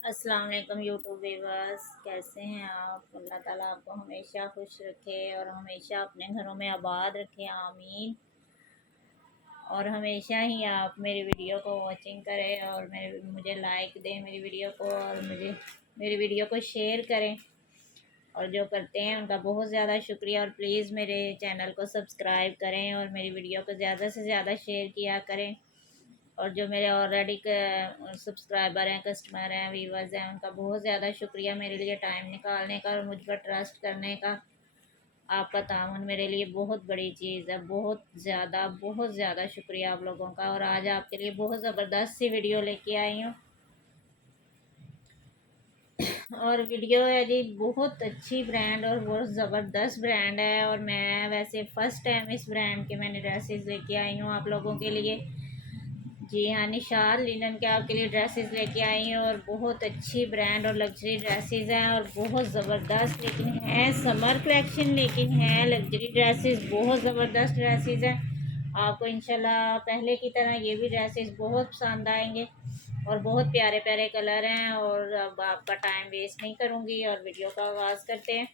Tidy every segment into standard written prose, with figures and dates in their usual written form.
अस्सलाम वालेकुम YouTube viewers, कैसे हैं आप। अल्लाह ताला आपको हमेशा खुश रखे और हमेशा अपने घरों में आबाद रखे, आमीन। और हमेशा ही आप मेरी वीडियो को वॉचिंग करें और मुझे लाइक दें मेरी वीडियो को, और मुझे मेरी वीडियो को शेयर करें। और जो करते हैं उनका बहुत ज़्यादा शुक्रिया। और प्लीज़ मेरे चैनल को सब्सक्राइब करें और मेरी वीडियो को ज़्यादा से ज़्यादा शेयर किया करें। और जो मेरे ऑलरेडी सब्सक्राइबर हैं, कस्टमर हैं, व्यूवर्स हैं, उनका बहुत ज़्यादा शुक्रिया मेरे लिए टाइम निकालने का और मुझ पर ट्रस्ट करने का। आपका ताउन मेरे लिए बहुत बड़ी चीज़ है, बहुत ज़्यादा शुक्रिया आप लोगों का। और आज आपके लिए बहुत ज़बरदस्त सी वीडियो लेके आई हूँ। और वीडियो है जी, बहुत अच्छी ब्रांड और बहुत ज़बरदस्त ब्रांड है। और मैं वैसे फ़र्स्ट टाइम इस ब्रांड के मैंने ड्रेसेस लेके आई हूँ आप लोगों के लिए। जी हाँ, निशाद लिनन के आपके लिए ड्रेसेस लेके आई हैं। और बहुत अच्छी ब्रांड और लग्जरी ड्रेसेस हैं और बहुत ज़बरदस्त, लेकिन हैं समर कलेक्शन, लेकिन हैं लग्जरी ड्रेसेस, बहुत ज़बरदस्त ड्रेसेस हैं। आपको इंशाल्लाह पहले की तरह ये भी ड्रेसेस बहुत पसंद आएंगे और बहुत प्यारे प्यारे कलर हैं। और अब आपका टाइम वेस्ट नहीं करूँगी और वीडियो का आगाज़ करते हैं।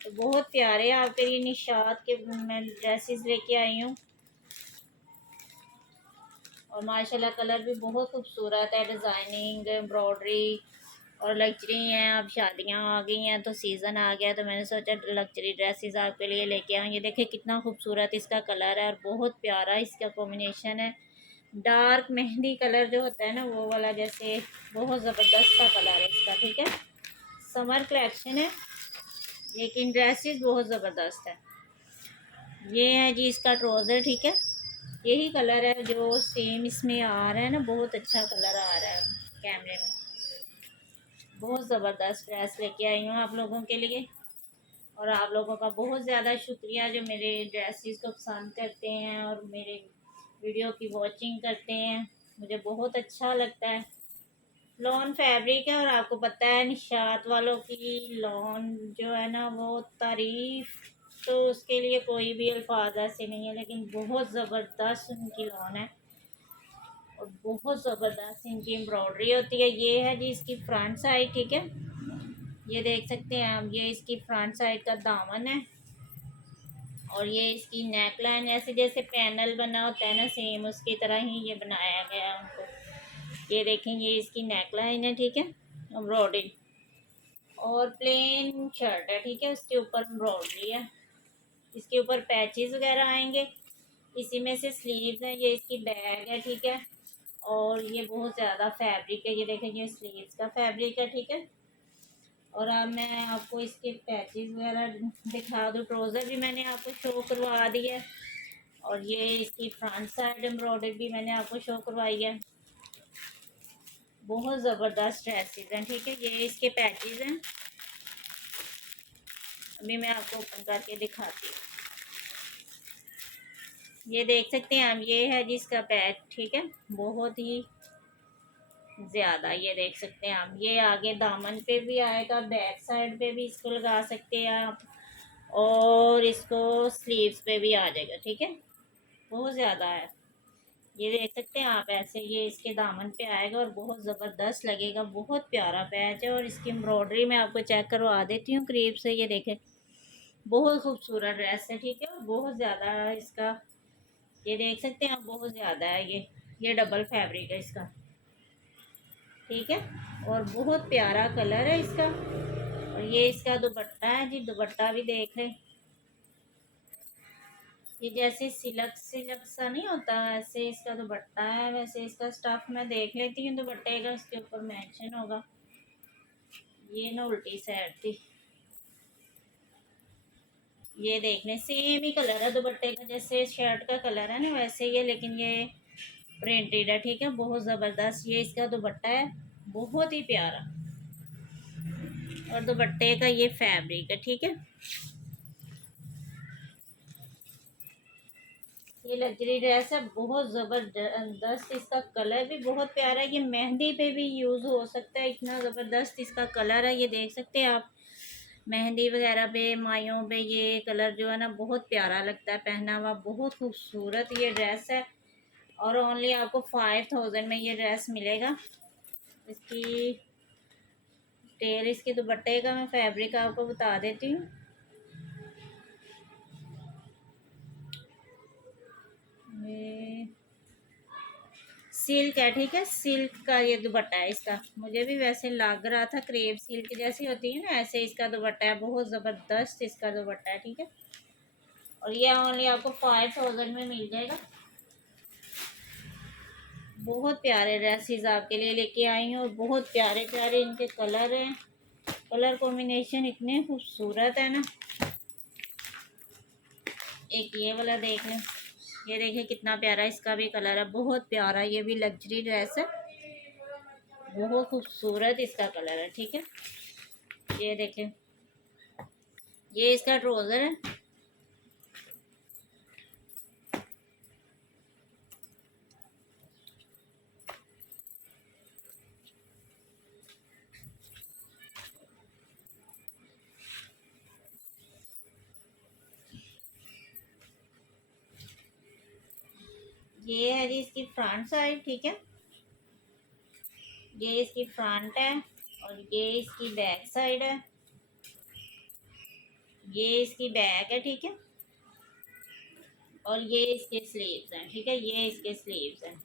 तो बहुत प्यारे आपके लिए निशाद के मैं ड्रेसेस लेके आई हूँ। और माशाल्लाह कलर भी बहुत खूबसूरत है, डिज़ाइनिंग, एम्ब्रॉयडरी और लग्जरी हैं। अब शादियां आ गई हैं तो सीज़न आ गया, तो मैंने सोचा लग्जरी ड्रेसेस आपके लिए लेके आऊँ। ये देखिए कितना खूबसूरत इसका कलर है और बहुत प्यारा इसका कॉम्बिनेशन है। डार्क मेहंदी कलर जो होता है ना, वो वाला, जैसे बहुत ज़बरदस्त सा कलर है इसका। ठीक है, समर कलेक्शन है लेकिन ड्रेसेस बहुत ज़बरदस्त है। ये है जी इसका ट्राउज़र। ठीक है, यही कलर है जो सेम इसमें आ रहा है ना, बहुत अच्छा कलर आ रहा है कैमरे में। बहुत ज़बरदस्त ड्रेस लेके आई हूँ आप लोगों के लिए। और आप लोगों का बहुत ज़्यादा शुक्रिया जो मेरे ड्रेसेस को पसंद करते हैं और मेरे वीडियो की वॉचिंग करते हैं, मुझे बहुत अच्छा लगता है। लॉन फैब्रिक है और आपको पता है निशात वालों की लॉन जो है ना, वो तारीफ, तो उसके लिए कोई भी अल्फाज ऐसे नहीं है, लेकिन बहुत ज़बरदस्त उनकी लॉन है और बहुत ज़बरदस्त इनकी एम्ब्रॉयडरी होती है। ये है जी इसकी फ्रंट साइड। ठीक है, ये देख सकते हैं आप, ये इसकी फ्रंट साइड का दामन है। और ये इसकी नेक लाइन, ऐसे जैसे पैनल बना होता है ना, सेम उसकी तरह ही ये बनाया गया है उनको। ये देखें, ये इसकी नेक लाइन है। ठीक है, एम्ब्रॉयडरी और प्लेन शर्ट है। ठीक है, उसके ऊपर एम्ब्रॉयडरी है, इसके ऊपर पैचेस वगैरह आएंगे। इसी में से स्लीव्स है, ये इसकी बैग है। ठीक है, और ये बहुत ज़्यादा फैब्रिक है, ये देखें ये स्लीव्स का फैब्रिक है। ठीक है, और अब मैं आपको इसके पैचेस वगैरह दिखा दूँ। ट्राउज़र भी मैंने आपको शो करवा दी है और ये इसकी फ्रंट साइड एम्ब्रॉयडरी भी मैंने आपको शो करवाई है। बहुत ज़बरदस्त ड्रेसेस हैं। ठीक है, ये इसके पैचेस हैं, अभी मैं आपको ओपन करके दिखाती हूँ। ये देख सकते हैं आप, ये है जिसका पैच। ठीक है, बहुत ही ज़्यादा, ये देख सकते हैं आप, ये आगे दामन पे भी आएगा, बैक साइड पे भी इसको लगा सकते हैं आप, और इसको स्लीव्स पे भी आ जाएगा। ठीक है, बहुत ज़्यादा है, ये देख सकते हैं आप, ऐसे ये इसके दामन पे आएगा और बहुत ज़बरदस्त लगेगा। बहुत प्यारा पैच है और इसकी एम्ब्रॉयडरी मैं आपको चेक करवा देती हूँ करीब से। ये देखें, बहुत खूबसूरत ड्रेस है। ठीक है, और बहुत ज़्यादा इसका, ये देख सकते हैं आप, बहुत ज़्यादा है ये डबल फैब्रिक है इसका। ठीक है, और बहुत प्यारा कलर है इसका। और ये इसका दुपट्टा है जी, दुपट्टा भी देख लें, ये जैसे सिलक सिलक सा नहीं होता, ऐसे इसका दुपट्टा है। वैसे इसका स्टफ मैं देख लेती हूँ दुपट्टे का, उसके ऊपर मेंशन होगा। ये ना उल्टी साइड थी, ये देख लें, सेम ही कलर है दुपट्टे का, जैसे शर्ट का कलर है ना वैसे ही है, लेकिन ये प्रिंटेड है। ठीक है, बहुत ज़बरदस्त ये इसका दुपट्टा है, बहुत ही प्यारा। और दुपट्टे का ये फैब्रिक है। ठीक है, ये लग्जरी ड्रेस है, बहुत ज़बरदस्त, इसका कलर भी बहुत प्यारा है। ये मेहंदी पे भी यूज़ हो सकता है, इतना ज़बरदस्त इसका कलर है। ये देख सकते हैं आप, मेहंदी वगैरह पे, मायों पे ये कलर जो है ना, बहुत प्यारा लगता है पहना हुआ। बहुत खूबसूरत ये ड्रेस है और ओनली आपको 5000 में ये ड्रेस मिलेगा। इसकी टेल इसके दुपट्टे का मैं फैब्रिक आपको बता देती हूँ। ये सिल्क है, ठीक है, सिल्क का ये दुपट्टा है इसका। मुझे भी वैसे लग रहा था क्रेप सिल्क जैसी होती है ना, ऐसे इसका दुपट्टा है। बहुत ज़बरदस्त इसका दुपट्टा है, ठीक है। और ये ओनली आपको 5000 में मिल जाएगा। बहुत प्यारे ड्रेसेस आपके लिए लेके आई हूँ और बहुत प्यारे प्यारे इनके कलर हैं। कलर कॉम्बिनेशन इतने खूबसूरत है ना। एक ये वाला देख लें, ये देखिए कितना प्यारा इसका भी कलर है, बहुत प्यारा। ये भी लग्जरी ड्रेस है, बहुत खूबसूरत इसका कलर है, ठीक है। ये देखें, ये इसका ट्राउज़र है। ये है जी इसकी फ्रंट साइड, ठीक है। ये इसकी फ्रंट है और ये इसकी बैक साइड है। ये इसकी बैक है, ठीक है। और ये इसके स्लीव्स हैं, ठीक है। ये इसके स्लीव्स हैं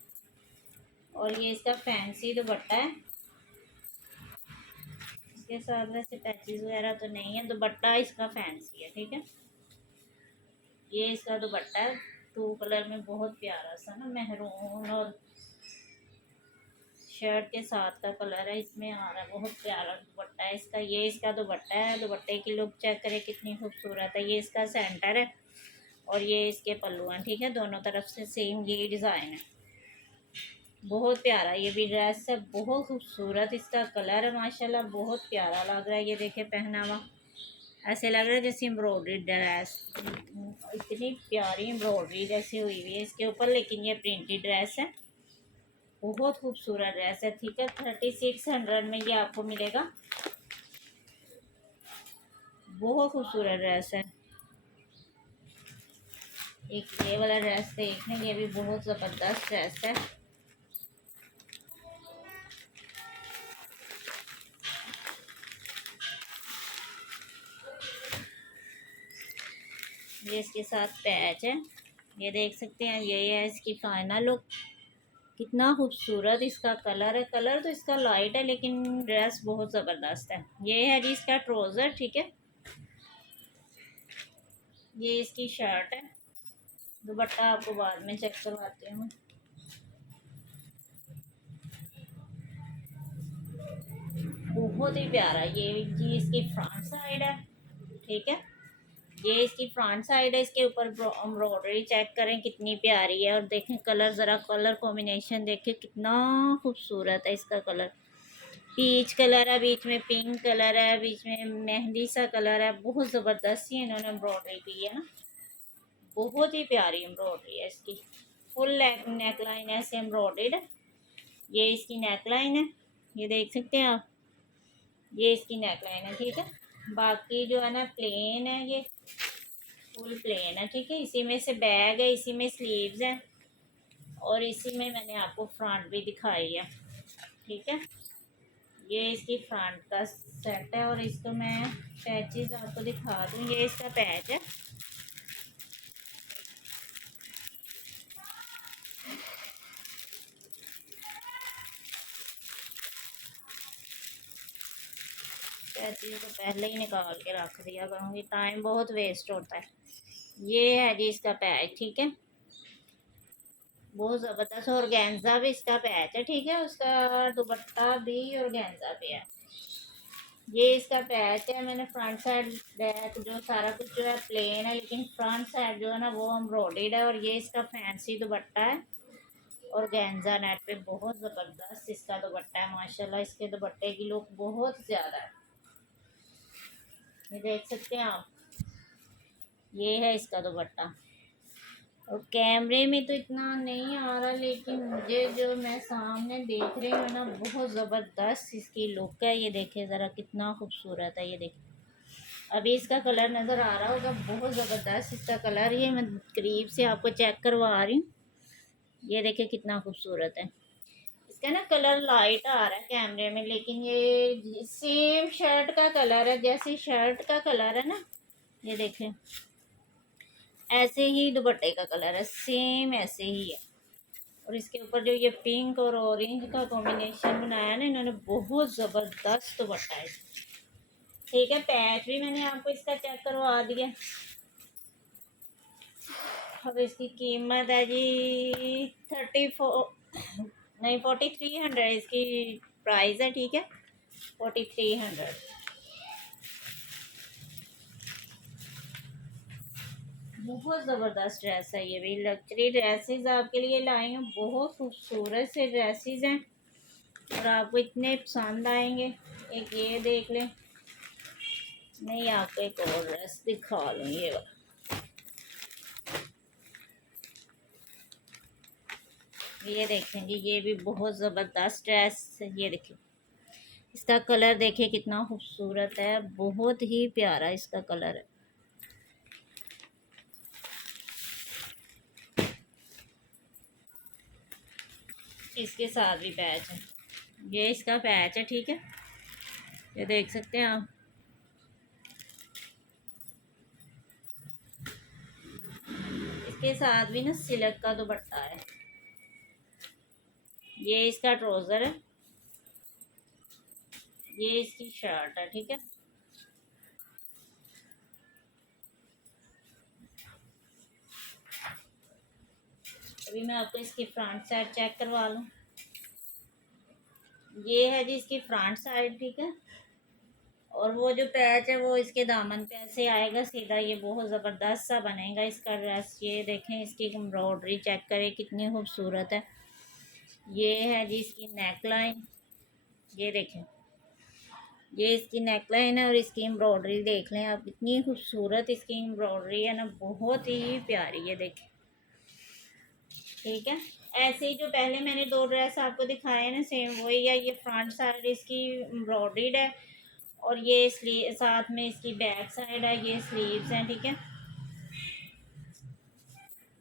और ये इसका फैंसी दुपट्टा है। इसके साथ वैसे पैचेस वगैरह तो नहीं है, दुपट्टा इसका फैंसी है, ठीक है। ये इसका दुपट्टा है, टू कलर में, बहुत प्यारा सा ना, मेहरून और शर्ट के साथ का कलर है इसमें आ रहा है। बहुत प्यारा दुपट्टा है इसका। ये इसका दुपट्टा है, दुपट्टे की लुक चेक करें कितनी खूबसूरत है। ये इसका सेंटर है और ये इसके पल्लू हैं, ठीक है। दोनों तरफ से सेम ये डिज़ाइन है, बहुत प्यारा ये भी ड्रेस है। बहुत खूबसूरत इसका कलर है, माशाल्लाह बहुत प्यारा लग रहा है। ये देखे पहना हुआ ऐसे लग रहा है जैसे एम्ब्रॉयडरी ड्रेस, इतनी प्यारी एम्ब्रॉयडरी जैसी हुई हुई है इसके ऊपर, लेकिन ये प्रिंटेड ड्रेस है। बहुत खूबसूरत ड्रेस है, ठीक है। 3600 में ये आपको मिलेगा। बहुत खूबसूरत ड्रेस है। एक ये वाला ड्रेस देखने, ये भी बहुत ज़बरदस्त ड्रेस है। ये इसके साथ पैच है, ये देख सकते हैं। ये है इसकी फाइनल लुक, कितना खूबसूरत इसका कलर है। कलर तो इसका लाइट है लेकिन ड्रेस बहुत ज़बरदस्त है। ये है जी इसका ट्राउज़र, ठीक है। ये इसकी शर्ट है, दुपट्टा आपको बाद में चेक करवाती हूँ। बहुत ही प्यारा। ये जी इसकी फ्रंट साइड है, ठीक है। ये इसकी फ्रंट साइड है। इसके ऊपर एम्ब्रॉयडरी चेक करें कितनी प्यारी है। और देखें कलर, ज़रा कलर कॉम्बिनेशन देखें कितना खूबसूरत है इसका कलर। पीच कलर है, बीच में पिंक कलर है, बीच में मेहंदी सा कलर है। बहुत ज़बरदस्त ही इन्होंने एम्ब्रॉयडरी की है ना, बहुत ही प्यारी एम्ब्रॉयडरी है इसकी। फुल नेक लाइन ऐसे एम्ब्रॉयडर्ड है। ये इसकी नेक लाइन है, ये देख सकते हैं आप। ये इसकी नेक लाइन है, ठीक है। बाकी जो है ना प्लेन है, ये फुल प्लेन है, ठीक है। इसी में से बैग है, इसी में स्लीव्स है और इसी में मैंने आपको फ्रंट भी दिखाई है, ठीक है। ये इसकी फ्रंट का सेट है और इसको मैं पैचेस आपको दिखा दूँ। ये इसका पैच है, पैचेस को पहले ही निकाल के रख दिया करूँगी, टाइम बहुत वेस्ट होता है। ये है जी इसका पैच, ठीक है। बहुत ज़बरदस्त ऑर्गेन्जा भी इसका पैच है, ठीक है। उसका दुपट्टा भी ऑर्गेन्जा पे है। ये इसका पैच है। मैंने फ्रंट साइड बैक जो सारा कुछ जो है प्लेन है, लेकिन फ्रंट साइड जो है ना वो एम्ब्रॉयडर्ड है। और ये इसका फैंसी दुपट्टा है और गेंजा नेट पे। बहुत ज़बरदस्त इसका दुपट्टा है, माशाल्लाह। इसके दुपट्टे की लुक बहुत ज़्यादा है, ये देख सकते हैं आप। ये है इसका दुपट्टा और कैमरे में तो इतना नहीं आ रहा, लेकिन मुझे जो मैं सामने देख रही हूँ ना, बहुत ज़बरदस्त इसकी लुक है। ये देखें ज़रा कितना खूबसूरत है। ये देखें, अभी इसका कलर नज़र आ रहा होगा, बहुत ज़बरदस्त इसका कलर। ये मैं करीब से आपको चेक करवा रही हूँ, ये देखें कितना खूबसूरत है। इसका ना कलर लाइट आ रहा है कैमरे में, लेकिन ये सेम शर्ट का कलर है, जैसे शर्ट का कलर है ना, ये देखें ऐसे ही दुपट्टे का कलर है, सेम ऐसे ही है। और इसके ऊपर जो ये पिंक और ऑरेंज का कॉम्बिनेशन बनाया ना इन्होंने, बहुत ज़बरदस्त दुपट्टा है। ठीक है, पैच भी मैंने आपको इसका चेक करवा दिया। अब इसकी कीमत है जी 34, नहीं 4300 इसकी प्राइस है। ठीक है, 4300। बहुत ज़बरदस्त ड्रेस है, ये भी लग्जरी ड्रेसेस आपके लिए लाई हूँ। बहुत खूबसूरत से ड्रेसेस हैं और आपको इतने पसंद आएंगे। एक ये देख लें, नहीं आपको एक और ड्रेस दिखा लूँ, ये वाला। ये देखेंगे, ये भी बहुत ज़बरदस्त ड्रेस है। ये देखिए, इसका कलर देखिए कितना खूबसूरत है, बहुत ही प्यारा इसका कलर है। इसके साथ भी पैच है, ये इसका पैच है। ठीक है, ये देख सकते हैं आप। इसके साथ भी ना सिल्क का दुपट्टा है। ये इसका ट्राउज़र है, ये इसकी शर्ट है। ठीक है, अभी मैं आपको इसकी फ्रंट साइड चेक करवा लूँ। ये है जी इसकी फ्रंट साइड। ठीक है, और वो जो पैच है वो इसके दामन पे ऐसे आएगा सीधा। ये बहुत ज़बरदस्त सा बनेगा इसका ड्रेस। ये देखें, इसकी एम्ब्रॉयडरी चेक करें कितनी खूबसूरत है। ये है जी इसकी नेक लाइन, ये देखें, ये इसकी नेक लाइन है और इसकी एम्ब्रॉयडरी देख लें आप, इतनी खूबसूरत इसकी एम्ब्रॉयडरी है ना, बहुत ही प्यारी। ये देखें, ठीक है। ऐसे ही जो पहले मैंने दो ड्रेस आपको दिखाए हैं ना, सेम वही है। ये फ्रंट साइड इसकी एम्ब्रॉयडरीड है और ये स्लीव साथ में इसकी बैक साइड है, ये स्लीव्स हैं। ठीक है,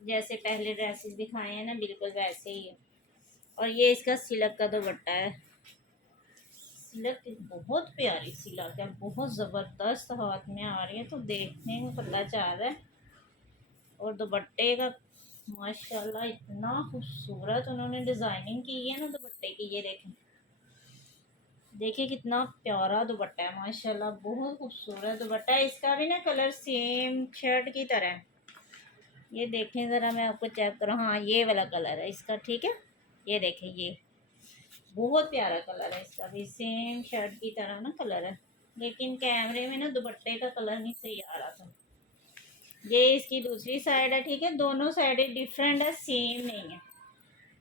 जैसे पहले ड्रेसेस दिखाए हैं ना, बिल्कुल वैसे ही है। और ये इसका सिल्क का दुपट्टा है। सिल्क बहुत प्यारी सिल्क है, बहुत ज़बरदस्त हाथ में आ रही है, तो देखने में पता चल रहा है। और दुपट्टे का माशाल्लाह इतना खूबसूरत उन्होंने डिज़ाइनिंग की है ना दुपट्टे की। ये देखें, देखिए कितना प्यारा दुपट्टा है माशाल्लाह, बहुत खूबसूरत दुपट्टा है। इसका भी ना कलर सेम शर्ट की तरह है। ये देखें ज़रा, मैं आपको चेक करूँ, हाँ ये वाला कलर है इसका। ठीक है, ये देखें, ये बहुत प्यारा कलर है इसका भी, सेम शर्ट की तरह ना कलर है, लेकिन कैमरे में ना दुपट्टे का कलर नहीं सही आ रहा था। ये इसकी दूसरी साइड है। ठीक है, दोनों साइडें डिफरेंट है, सेम नहीं है।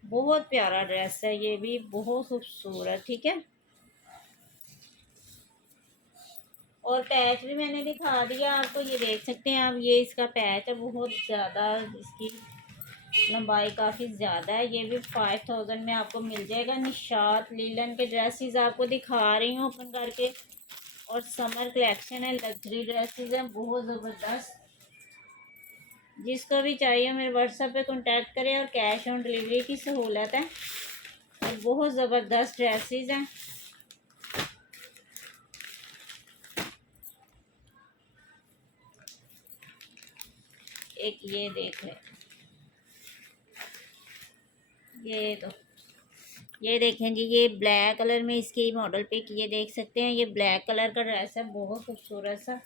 बहुत प्यारा ड्रेस है, ये भी बहुत खूबसूरत। ठीक है, और पैच भी मैंने दिखा दिया आपको, ये देख सकते हैं आप। ये इसका पैच है, बहुत ज़्यादा इसकी लंबाई काफ़ी ज़्यादा है। ये भी 5000 में आपको मिल जाएगा। निशात लीलन के ड्रेसेस आपको दिखा रही हूँ ओपन करके, और समर कलेक्शन है, लग्जरी ड्रेसेस हैं बहुत ज़बरदस्त। जिसको भी चाहिए मेरे व्हाट्सएप पे कांटेक्ट करें, और कैश ऑन डिलीवरी की सहूलत है। और बहुत ज़बरदस्त ड्रेसेस हैं। एक ये देख लें, ये तो ये देखें जी, ये ब्लैक कलर में इसकी मॉडल पिक ये देख सकते हैं। ये ब्लैक कलर का ड्रेस है, बहुत खूबसूरत सा।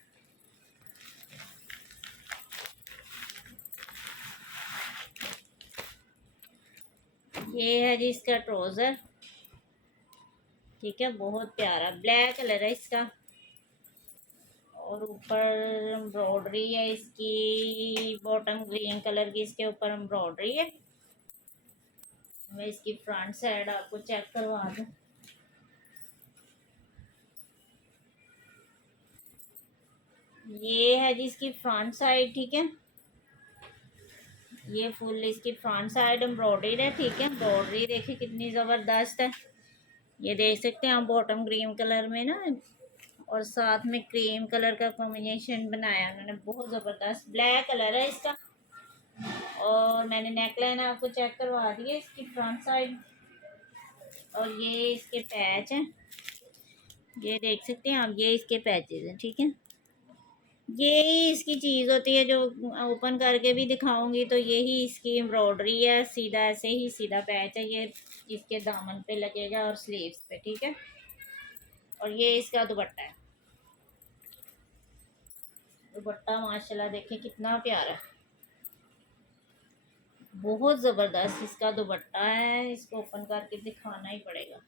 ये है जी इसका ट्राउज़र। ठीक है, बहुत प्यारा ब्लैक कलर है इसका, और ऊपर एम्ब्रॉयडरी है इसकी, बॉटम ग्रीन कलर की इसके ऊपर एम्ब्रॉयडरी है। मैं इसकी फ्रंट साइड आपको चेक करवा दूँ। ये है जी इसकी फ्रंट साइड। ठीक है, ये फुल इसकी फ्रंट साइड एम्ब्रॉयडरी है। ठीक है, एम्ब्रॉयडरी देखिए कितनी ज़बरदस्त है। ये देख सकते हैं आप, बॉटम ग्रीन कलर में ना, और साथ में क्रीम कलर का कॉम्बिनेशन बनाया उन्होंने, बहुत ज़बरदस्त। ब्लैक कलर है इसका, और मैंने नेक लाइन आपको चेक करवा दी है इसकी फ्रंट साइड। और ये इसके पैच हैं, ये देख सकते हैं आप, ये इसके पैचेस हैं, ठीक है। ये इसकी चीज़ होती है जो ओपन करके भी दिखाऊंगी, तो यही इसकी एम्ब्रॉयडरी है, सीधा ऐसे ही सीधा पैच है, ये इसके दामन पे लगेगा और स्लीव्स पे, ठीक है। और ये इसका दुपट्टा है, दुपट्टा माशाल्लाह देखिए कितना प्यारा है, बहुत ज़बरदस्त इसका दुपट्टा है, इसको ओपन करके दिखाना ही पड़ेगा।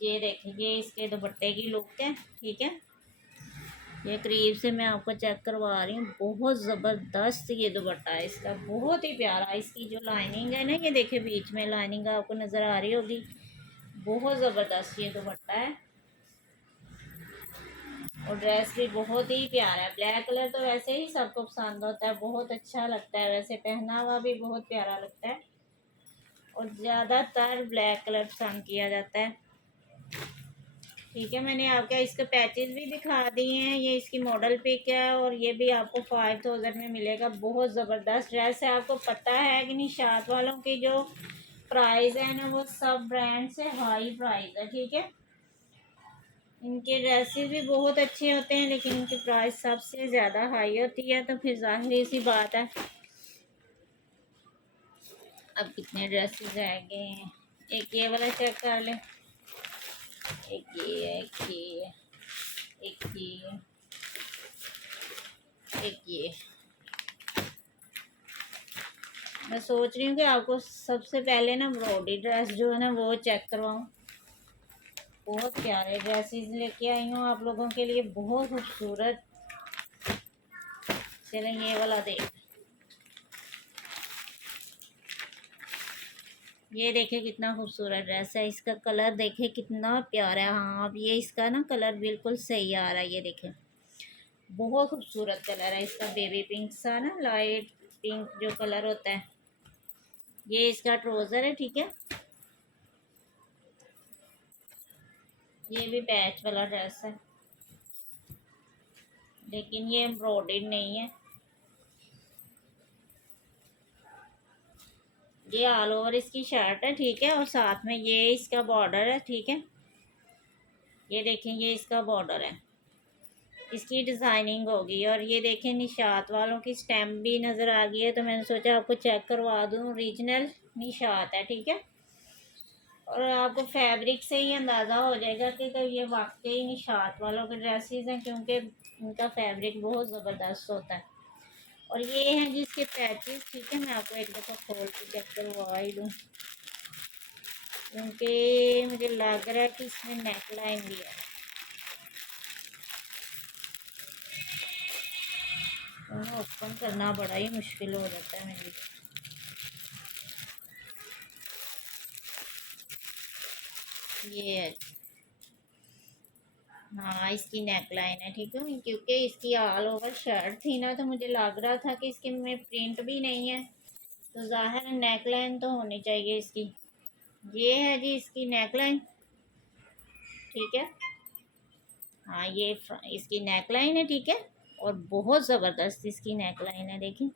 ये देखिए इसके दुपट्टे की लुक है, ठीक है। ये करीब से मैं आपको चेक करवा रही हूँ, बहुत ज़बरदस्त ये दुपट्टा है इसका, बहुत ही प्यारा। इसकी जो लाइनिंग है ना, ये देखिए बीच में लाइनिंग आपको नज़र आ रही होगी, बहुत ज़बरदस्त ये दुपट्टा है। और ड्रेस भी बहुत ही प्यारा है, ब्लैक कलर तो वैसे ही सबको पसंद होता है, बहुत अच्छा लगता है, वैसे पहना हुआ भी बहुत प्यारा लगता है, और ज़्यादातर ब्लैक कलर पसंद किया जाता है, ठीक है। मैंने आपके इसके पैचेस भी दिखा दिए हैं, ये इसकी मॉडल पिक है, और ये भी आपको 5000 में मिलेगा। बहुत ज़बरदस्त ड्रेस है। आपको पता है कि निशात वालों की जो प्राइस है ना, वो सब ब्रांड से हाई प्राइस है, ठीक है। इनके ड्रेसेस भी बहुत अच्छे होते हैं, लेकिन इनकी प्राइस सबसे ज़्यादा हाई होती है, तो फिर जाहिर सी बात है। अब कितने ड्रेसेस रह गए हैं, एक ये वाला चेक कर लें, एक ये है, एक ये, एक ये, एक ये। मैं सोच रही हूँ कि आपको सबसे पहले ना ब्रॉडी ड्रेस जो है ना वो चेक करवाऊँ। बहुत प्यारे ड्रेसेस लेके आई हूँ आप लोगों के लिए, बहुत खूबसूरत। चलें ये वाला देख, ये देखे कितना खूबसूरत ड्रेस है, इसका कलर देखे कितना प्यारा है। हाँ अब ये इसका ना कलर बिल्कुल सही आ रहा है, ये देखे बहुत खूबसूरत कलर है इसका, बेबी पिंक सा ना, लाइट पिंक जो कलर होता है। ये इसका ट्राउज़र है, ठीक है। ये भी पैच वाला ड्रेस है, लेकिन ये एम्ब्रॉयडर्ड नहीं है, ये ऑल ओवर इसकी शर्ट है, ठीक है। और साथ में ये इसका बॉर्डर है, ठीक है। ये देखें ये इसका बॉर्डर है, इसकी डिज़ाइनिंग होगी। और ये देखें निशात वालों की स्टैम्प भी नज़र आ गई है, तो मैंने सोचा आपको चेक करवा दूँ, ओरिजिनल निशात है, ठीक है। और आपको फैब्रिक से ही अंदाज़ा हो जाएगा कि ये वाकई निशात वालों के ड्रेसेस हैं, क्योंकि इनका फैब्रिक बहुत ज़बरदस्त होता है। और ये हैं जिसके पैचेस, ठीक है। मैं आपको एक दफ़ा खोल के चेक करवा ही दूँ, क्योंकि मुझे लग रहा है कि इसमें नेक लाइन भी है, तो ओपन करना बड़ा ही मुश्किल हो जाता है मेरे लिए। ये है, हाँ इसकी नेक लाइन है, ठीक है। क्योंकि इसकी ऑल ओवर शर्ट थी ना, तो मुझे लग रहा था कि इसके में प्रिंट भी नहीं है, तो ज़ाहिर है नेक लाइन तो होनी चाहिए इसकी। ये है जी इसकी नेक लाइन, ठीक है। हाँ ये इसकी नेक लाइन है, ठीक है। और बहुत ज़बरदस्त इसकी नेक लाइन है, देखिए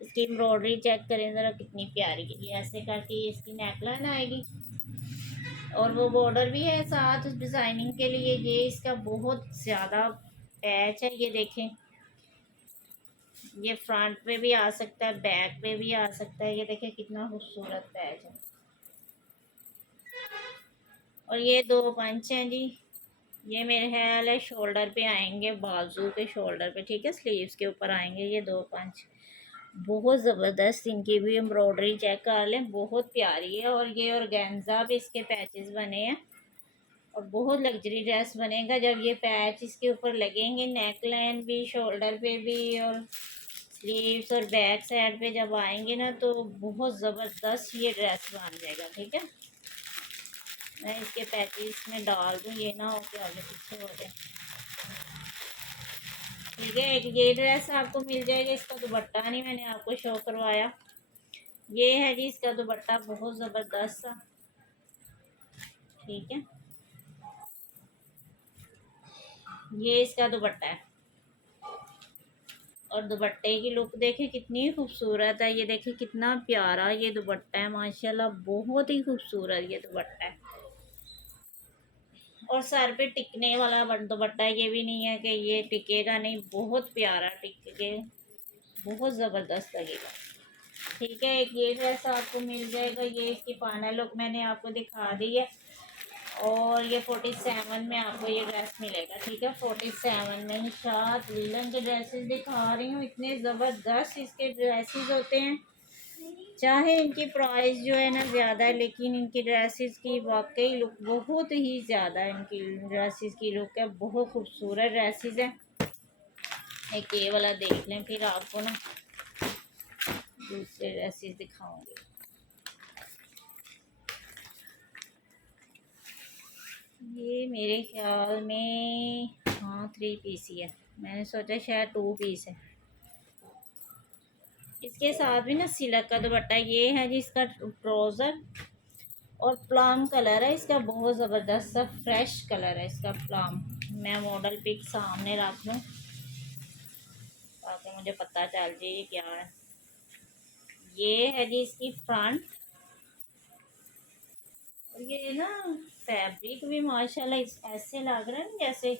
इसकी एम्ब्रॉयडरी चेक करें ज़रा कितनी प्यारी है। ये ऐसे करके इसकी नेक लाइन आएगी, और वो बॉर्डर भी है साथ डिज़ाइनिंग के लिए। ये इसका बहुत ज़्यादा पैच है, ये देखें, ये फ्रंट पे भी आ सकता है, बैक पे भी आ सकता है, ये देखें कितना खूबसूरत पैच है। और ये दो पंच हैं जी, ये मेरे ख्याल है शोल्डर पे आएंगे, बाजू के शोल्डर पे, ठीक है। स्लीव्स के ऊपर आएंगे ये दो पंच, बहुत ज़बरदस्त। इनकी भी एम्ब्रॉयडरी चेक कर लें, बहुत प्यारी है। और ये ऑर्गेन्जा पे इसके पैचेस बने हैं, और बहुत लग्जरी ड्रेस बनेगा जब ये पैच इसके ऊपर लगेंगे, नेक लाइन भी, शोल्डर पे भी, और स्लीव्स और बैक साइड पे जब आएंगे ना, तो बहुत ज़बरदस्त ये ड्रेस बन जाएगा, ठीक है। मैं इसके पैचेस में डाल दूँ, ये ना हो के आगे पीछे हो जाए, ठीक है। एक ये ड्रेस आपको मिल जाएगा, इसका दुपट्टा नहीं मैंने आपको शो करवाया, ये है जी इसका दुपट्टा, बहुत ज़बरदस्त सा, ठीक है। ये इसका दुपट्टा है, और दुपट्टे की लुक देखे कितनी खूबसूरत है। ये देखे कितना प्यारा ये दुपट्टा है माशाल्लाह, बहुत ही खूबसूरत ये दुपट्टा है। और सर पे टिकने वाला दुपट्टा है, ये भी नहीं है कि ये टिकेगा नहीं, बहुत प्यारा टिक के बहुत ज़बरदस्त लगेगा। ठीक है, एक ये ड्रेस आपको मिल जाएगा, ये इसकी फाइनल लुक मैंने आपको दिखा दी है। और ये 47 में आपको ये ड्रेस मिलेगा। ठीक है, 47 में निशात लीलन के ड्रेसेस दिखा रही हूँ, इतने ज़बरदस्त इसके ड्रेसेस होते हैं। चाहे इनकी प्राइस जो है ना ज़्यादा है, लेकिन इनकी ड्रेसेस की वाकई लुक बहुत ही ज़्यादा है। इनकी ड्रेसेस की लुक है, बहुत खूबसूरत ड्रेसेस है। एक ये वाला देख लें, फिर आपको ना दूसरे ड्रेसेस दिखाऊंगी। ये मेरे ख्याल में हाँ 3 पीस ही है, मैंने सोचा शायद 2 पीस है। इसके साथ भी ना सिल्क का दुपट्टा ये है जिसका ट्राउज़र और प्लम कलर है इसका, बहुत ज़बरदस्त सा फ्रेश कलर है इसका प्लम। मैं मॉडल पिक सामने रख लूँ ताकि मुझे पता चल जाए ये क्या है। ये है जी इसकी फ्रंट, और ये ना फैब्रिक भी माशाल्लाह ऐसे लग रहा है जैसे,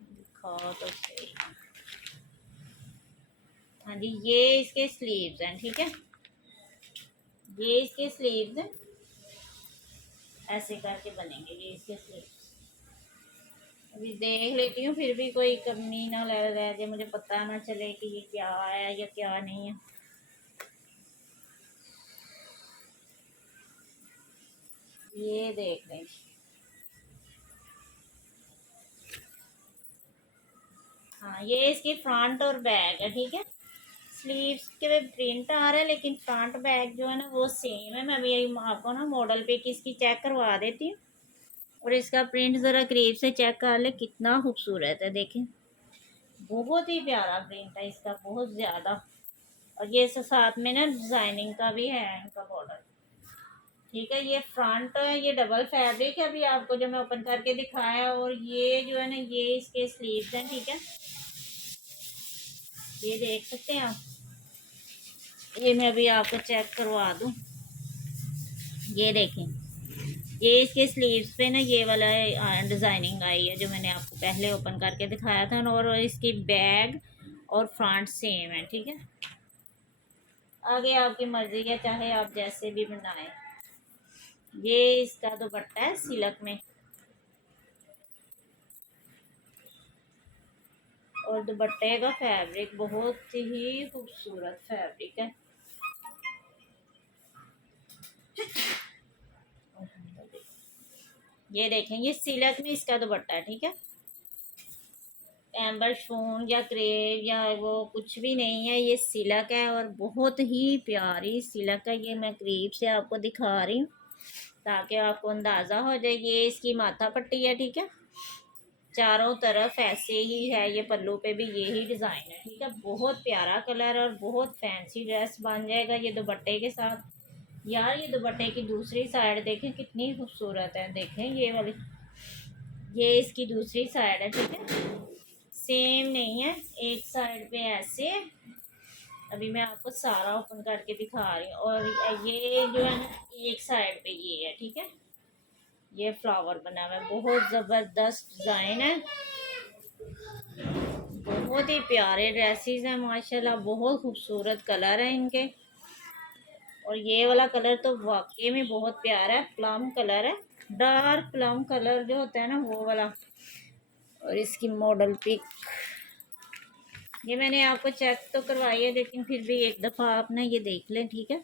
दिखाओ तो सही। हाँ जी, ये इसके स्लीव्स हैं। ठीक है, ये इसके स्लीव्स हैं, ऐसे करके बनेंगे ये इसके स्लीव्स। अभी देख लेती हूँ, फिर भी कोई कमी ना रह जाए, मुझे पता ना चले कि ये क्या है या क्या नहीं है। ये देख लें, हाँ ये इसकी फ्रंट और बैक है। ठीक है, स्लीव्स के प्रिंट आ रहा है, लेकिन फ्रंट बैक जो है ना वो सेम है। मैं अभी आपको ना मॉडल पे इसकी चेक करवा देती हूँ, और इसका प्रिंट ज़रा करीब से चेक कर ले, कितना खूबसूरत है। देखें, बहुत ही प्यारा प्रिंट है इसका, बहुत ज़्यादा। और ये साथ में ना डिज़ाइनिंग का भी है इनका बॉर्डर। ठीक है, ये फ्रंट है, ये डबल फैब्रिक है अभी आपको जो मैं ओपन करके दिखाया। और ये जो है ना ये इसके स्लीव्स हैं। ठीक है, ये देख सकते हैं आप, ये मैं अभी आपको चेक करवा दूँ। ये देखें, ये इसके स्लीव्स पे ना ये वाला डिज़ाइनिंग आई है जो मैंने आपको पहले ओपन करके दिखाया था। और इसकी बैग और फ्रंट सेम है। ठीक है, आगे आपकी मर्ज़ी है, चाहे आप जैसे भी बनाएं। ये इसका दुपट्टा है सिल्क में, और दुपट्टे का फैब्रिक बहुत ही खूबसूरत फैब्रिक है। ये देखें, ये सिल्क में इसका दुपट्टा है। ठीक है, एम्बर स्टोन या क्रेप या वो कुछ भी नहीं है, ये सिल्क है और बहुत ही प्यारी सिल्क है। ये मैं करीब से आपको दिखा रही हूँ ताकि आपको अंदाज़ा हो जाए। ये इसकी माथा पट्टी है। ठीक है, चारों तरफ ऐसे ही है, ये पल्लू पे भी यही डिज़ाइन है। ठीक है, बहुत प्यारा कलर और बहुत फैंसी ड्रेस बन जाएगा ये दुपट्टे के साथ। यार ये दुपट्टे की दूसरी साइड देखें कितनी खूबसूरत है, देखें ये वाली, ये इसकी दूसरी साइड है। ठीक है, सेम नहीं है, एक साइड पे ऐसे है। अभी मैं आपको सारा ओपन करके दिखा रही हूँ। और ये जो है ना एक साइड पे ये है। ठीक है, ये फ्लावर बना हुआ है, बहुत ज़बरदस्त डिज़ाइन है, बहुत ही प्यारे ड्रेसेस हैं माशाल्लाह, बहुत खूबसूरत कलर है इनके। और ये वाला कलर तो वाकई में बहुत प्यारा है, प्लम कलर है, डार्क प्लम कलर जो होता है ना वो वाला। और इसकी मॉडल पिक ये मैंने आपको चेक तो करवाई है, लेकिन फिर भी एक दफ़ा आप ना ये देख लें। ठीक है,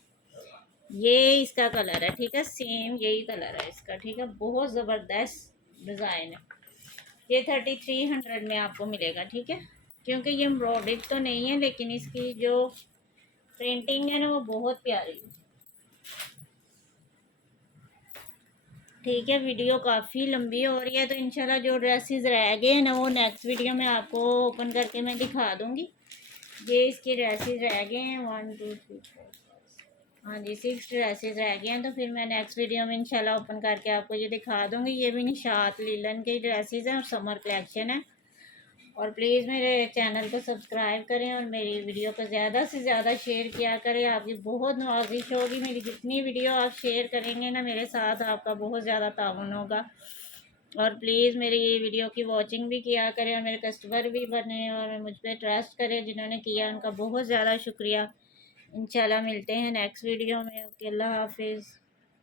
ये इसका कलर है। ठीक है, सेम यही कलर है इसका। ठीक है, बहुत ज़बरदस्त डिज़ाइन है। ये 3300 में आपको मिलेगा। ठीक है, क्योंकि ये एम्ब्रॉयडरी तो नहीं है, लेकिन इसकी जो प्रिंटिंग है ना वो बहुत प्यारी है। ठीक है, वीडियो काफ़ी लंबी हो रही है, तो इंशाल्लाह जो ड्रेसेस रह गए हैं ना वो नेक्स्ट वीडियो में आपको ओपन करके मैं दिखा दूँगी। ये इसके ड्रेसेस रह गए हैं 1 2 3 4, हाँ जी 6 ड्रेसेस रह गए हैं, तो फिर मैं नेक्स्ट वीडियो में इंशाल्लाह ओपन करके आपको ये दिखा दूँगी। ये भी निशात लीलन के ड्रेसेस हैं और समर कलेक्शन है। और प्लीज़ मेरे चैनल को सब्सक्राइब करें और मेरी वीडियो को ज़्यादा से ज़्यादा शेयर किया करें। आपकी बहुत नवाजिश होगी, मेरी जितनी वीडियो आप शेयर करेंगे ना मेरे साथ आपका बहुत ज़्यादा ताउन होगा। और प्लीज़ मेरी ये वीडियो की वॉचिंग भी किया करें और मेरे कस्टमर भी बने और मुझ पर ट्रस्ट करें जिन्होंने किया, उनका बहुत ज़्यादा शुक्रिया। इंशाल्लाह मिलते हैं नेक्स्ट वीडियो में। ओके, अल्लाह हाफिज़।